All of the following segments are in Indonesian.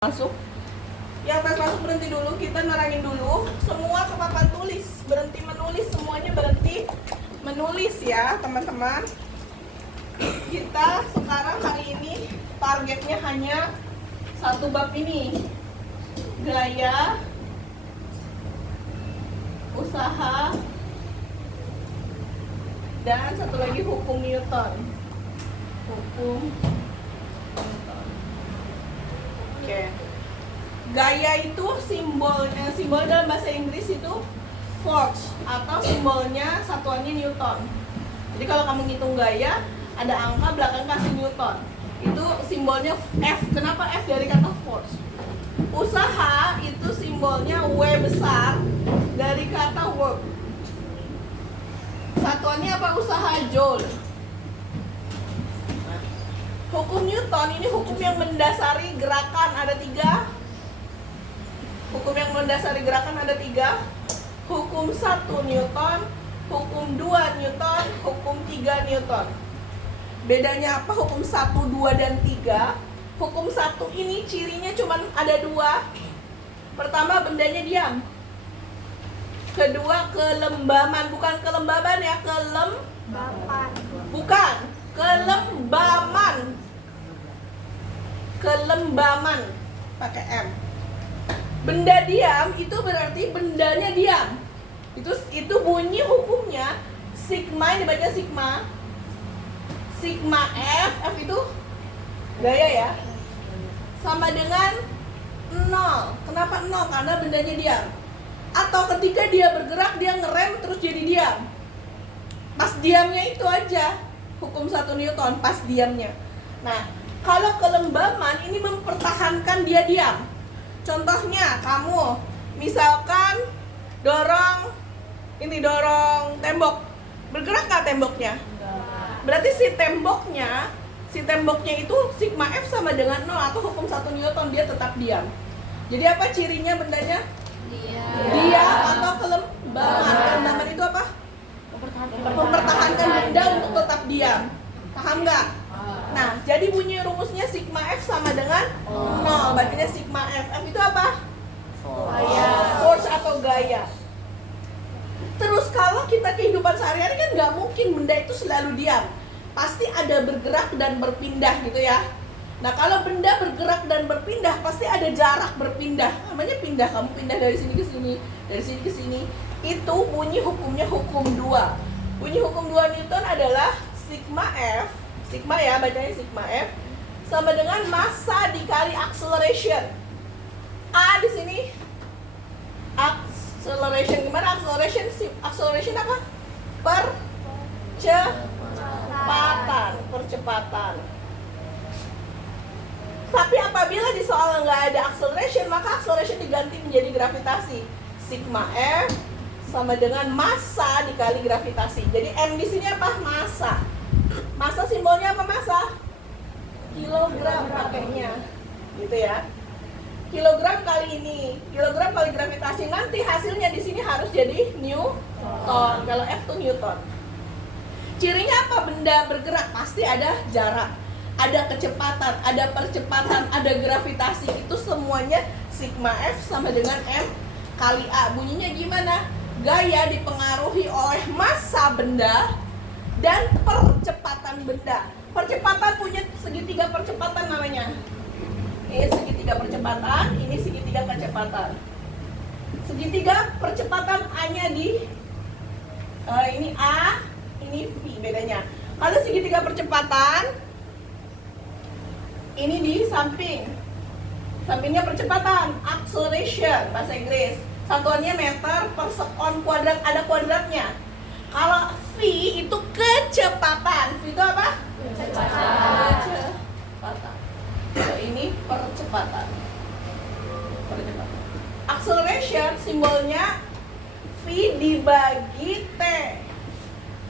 Masuk. Yang tes masuk berhenti dulu, kita nerangin dulu. Semua ke papan tulis, berhenti menulis, semuanya berhenti menulis ya teman-teman. Kita sekarang hari ini targetnya hanya satu bab ini, gaya, usaha, dan satu lagi hukum Newton. Hukum Newton. Oke. Gaya itu simbol dalam bahasa Inggris itu force atau simbolnya satuannya Newton. Jadi kalau kamu ngitung gaya ada angka belakang kasih Newton. Itu simbolnya F. Kenapa F dari kata force? Usaha itu simbolnya W besar dari kata work. Satuannya apa? Usaha joule. Hukum Newton ini hukum yang mendasari gerakan ada 3. Hukum yang mendasari gerakan ada 3. Hukum 1 Newton, hukum 2 Newton, hukum 3 Newton. Bedanya apa hukum 1, 2, dan 3? Hukum 1 ini cirinya cuma ada 2. Pertama, bendanya diam. Kedua, kelembaman. Bukan kelembaban ya, kelembaman. Bukan, kelembaman. Kelembaman pakai M. Benda diam itu berarti bendanya diam. Itu bunyi hukumnya sigma, ini dibaca sigma. Sigma F, F itu gaya ya. Sama dengan 0. Kenapa 0? Karena bendanya diam. Atau ketika dia bergerak dia ngerem terus jadi diam. Pas diamnya itu aja. Hukum 1 Newton pas diamnya. Nah, kalau kelembaman ini mempertahankan dia diam. Contohnya kamu misalkan dorong tembok, bergerak nggak temboknya? Berarti si temboknya itu sigma F sama dengan 0 atau hukum 1 Newton, dia tetap diam. Jadi apa cirinya bendanya? Diam atau kelembaman. Kelembaman itu apa? Mempertahankan benda untuk tetap diam. Paham nggak? Nah, jadi bunyi rumusnya sigma F sama dengan 0. Bacanya sigma F. F itu apa? Force atau gaya. Terus kalau kita kehidupan sehari-hari kan nggak mungkin benda itu selalu diam. Pasti ada bergerak dan berpindah gitu ya. Nah, kalau benda bergerak dan berpindah pasti ada jarak berpindah. Namanya pindah. Kamu pindah dari sini ke sini, dari sini ke sini. Itu bunyi hukumnya hukum 2. Bunyi hukum 2 Newton adalah sigma F. Sigma ya, bacanya sigma F sama dengan massa dikali acceleration. A di sini acceleration. Gimana acceleration? Acceleration apa? Percepatan. Tapi apabila di soal nggak ada acceleration, maka acceleration diganti menjadi gravitasi. Sigma F sama dengan massa dikali gravitasi. Jadi M di sini apa? Massa. Massa simbolnya apa massa? Kilogram pakainya. Gitu ya. Kilogram kali ini, kilogram kali gravitasi, nanti hasilnya di sini harus jadi Newton. Kalau F tuh Newton. Cirinya apa? Benda bergerak pasti ada jarak, ada kecepatan, ada percepatan, ada gravitasi. Itu semuanya sigma F sama dengan M kali A. Bunyinya gimana? Gaya dipengaruhi oleh massa benda dan percepatan benda. Percepatan punya segitiga percepatan namanya. Ini segitiga percepatan, ini segitiga percepatan. Segitiga percepatan A-nya di ini A, ini V bedanya. Kalau segitiga percepatan ini di samping. Sampingnya percepatan, acceleration bahasa Inggris. Satuannya meter per sekon kuadrat, ada kuadratnya. Kalau V itu kecepatan. V itu apa? Kecepatan. So, ini percepatan. Acceleration simbolnya V dibagi T.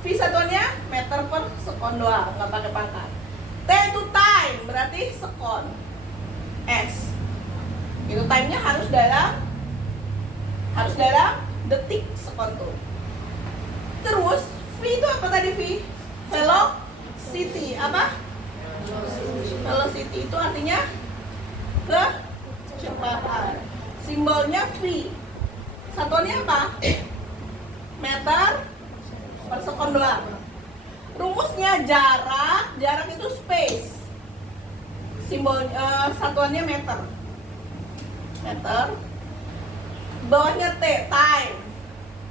V satuannya meter per sekon doang, nggak pakai pangkat. T itu time, berarti sekon. S. Itu time-nya harus dalam detik sekon tuh. Terus V itu apa tadi V? Velocity. Apa? Velocity itu artinya simbolnya V. Satuannya apa? Meter per sekon doang. Rumusnya jarak itu space. Simbol satuannya meter. Meter. Bawahnya T, time.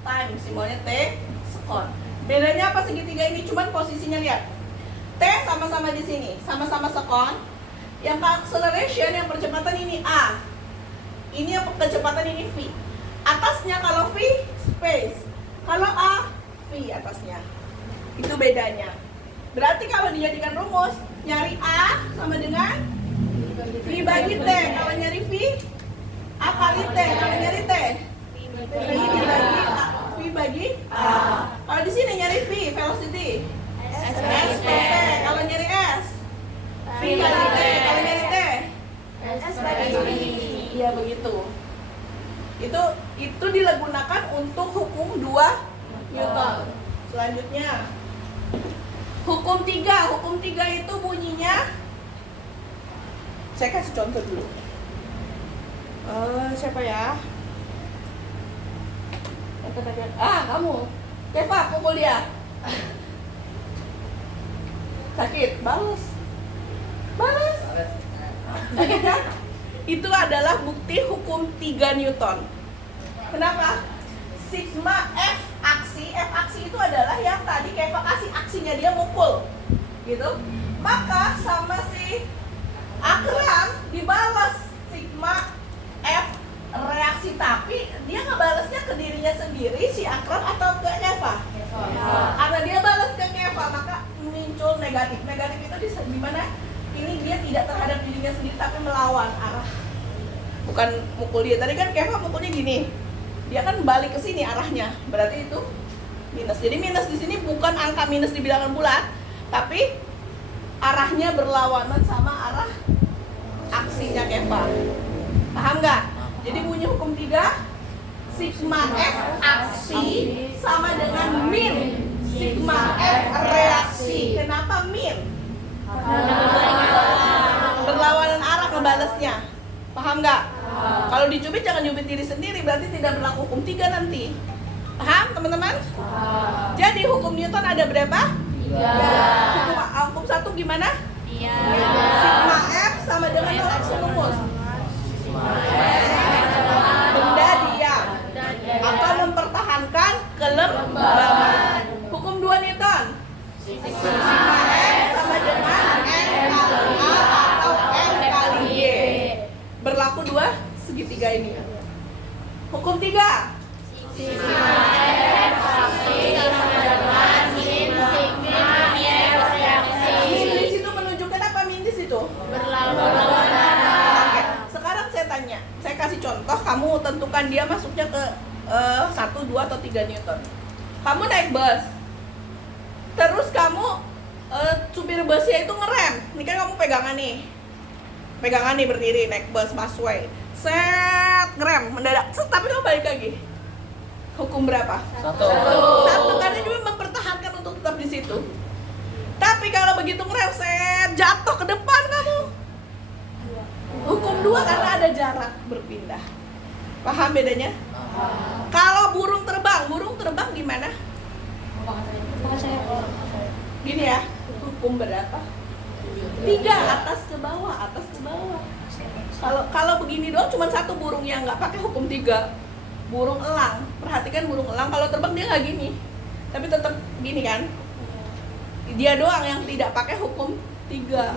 Time simbolnya T, sekon. Bedanya apa segitiga ini? Cuman posisinya lihat. T sama-sama di sini, sama-sama sekon. Yang acceleration, yang percepatan ini A. Ini yang kecepatan ini V. Atasnya kalau V space, kalau A V atasnya. Itu bedanya. Berarti kalau dijadikan rumus, nyari A sama dengan V bagi T. Kalau nyari V, A kali T. Kalau nyari T, V dibagi A. V bagi A. Kalau di sini nyari V, velocity, S per T. Kalau nyari S, V kali T. Kalau nyari T, S bagi V. Iya begitu. Itu digunakan untuk hukum 2 Newton. Selanjutnya hukum 3. Hukum 3 itu bunyinya, saya kasih contoh dulu. Siapa ya? Kamu. Keva, pukul dia. Sakit, balas. Sakit kan? Itu adalah bukti hukum 3 Newton. Kenapa? Sigma F aksi itu adalah yang tadi Keva kasih aksinya dia mukul, gitu. Maka sama si akram dibalas sigma F reaksi, tapi dia ngebalasnya ke dirinya sendiri si akram atau ke Keva? Karena dia balas ke Keva, maka muncul negatif. Negatif itu di mana? Ini dia tidak terhadap dirinya sendiri tapi melawan arah. Bukan mukul dia. Tadi kan Keva mukulnya gini. Dia kan balik ke sini arahnya. Berarti itu minus. Jadi minus di sini bukan angka minus di bilangan bulat, tapi arahnya berlawanan sama arah aksinya Keva. Paham nggak? Jadi bunyi hukum 3, sigma F aksi sama dengan min sigma F reaksi. Kenapa min? Berlawanan arah ngebalasnya. Paham nggak? Kalau dicubit jangan nyubit diri sendiri, berarti tidak berlaku hukum 3 nanti. Paham teman-teman? Jadi hukum Newton ada berapa? 3. Hukum 1 gimana? Sigma F sama dengan langsung rumus. Benda diam atau mempertahankan kelembaban. Hukum 2 Newton. Sigma F sama dengan N kali A atau N kali Y. Berlaku 2 segitiga ini. Hukum 3. Sigma F aksi sama dengan min sigma F reaksi. Min di situ menunjukkan apa min di situ? Berlawanan. Oke. Sekarang saya tanya, saya kasih contoh, kamu tentukan dia masuknya ke 1, 2 atau 3 Newton. Kamu naik bus. Terus kamu supir busnya itu ngerem. Ini kan kamu pegangan nih berdiri naik bus busway. Set ngerem mendadak. Set, tapi kamu balik lagi. Hukum berapa? 1 karena dia mempertahankan untuk tetap di situ. Tapi kalau begitu ngerem set jatuh ke depan kamu. Hukum 2 karena ada jarak berpindah. Paham bedanya? Kalau burung terbang gimana? Gini ya, hukum berapa? 3, atas ke bawah. Kalau begini doang cuma 1 burung yang nggak pakai hukum 3. Burung elang, perhatikan burung elang kalau terbang dia nggak gini, tapi tetap gini kan? Dia doang yang tidak pakai hukum 3.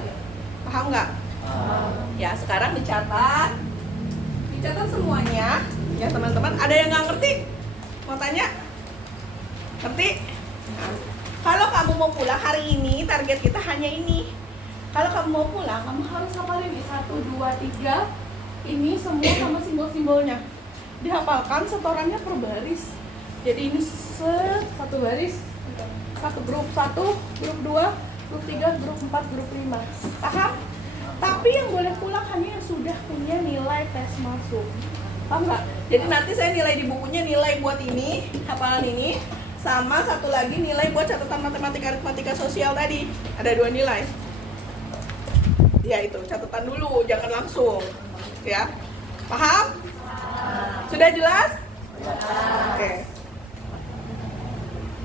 Paham nggak? Ya sekarang dicatat semuanya ya teman-teman. Ada yang nggak ngerti? Mau tanya? Ngerti? Nah, kalau kamu mau pulang hari ini, target kita hanya ini. Kalau kamu mau pulang, kamu harus hafalin di 1, 2, 3 ini semua sama simbol-simbolnya. Dihafalkan setorannya per baris. Jadi ini satu baris, satu grup 1, grup 2, grup 3, grup 4, grup 5. Paham? Tapi yang boleh pulang hanya yang sudah punya nilai tes masuk. Paham nggak? Jadi nanti saya nilai di bukunya, nilai buat ini, hafalan ini, sama satu lagi nilai buat catatan matematika sosial tadi. Ada 2 nilai. Ya itu, catatan dulu, jangan langsung. Ya. Paham? Sudah jelas? Oke.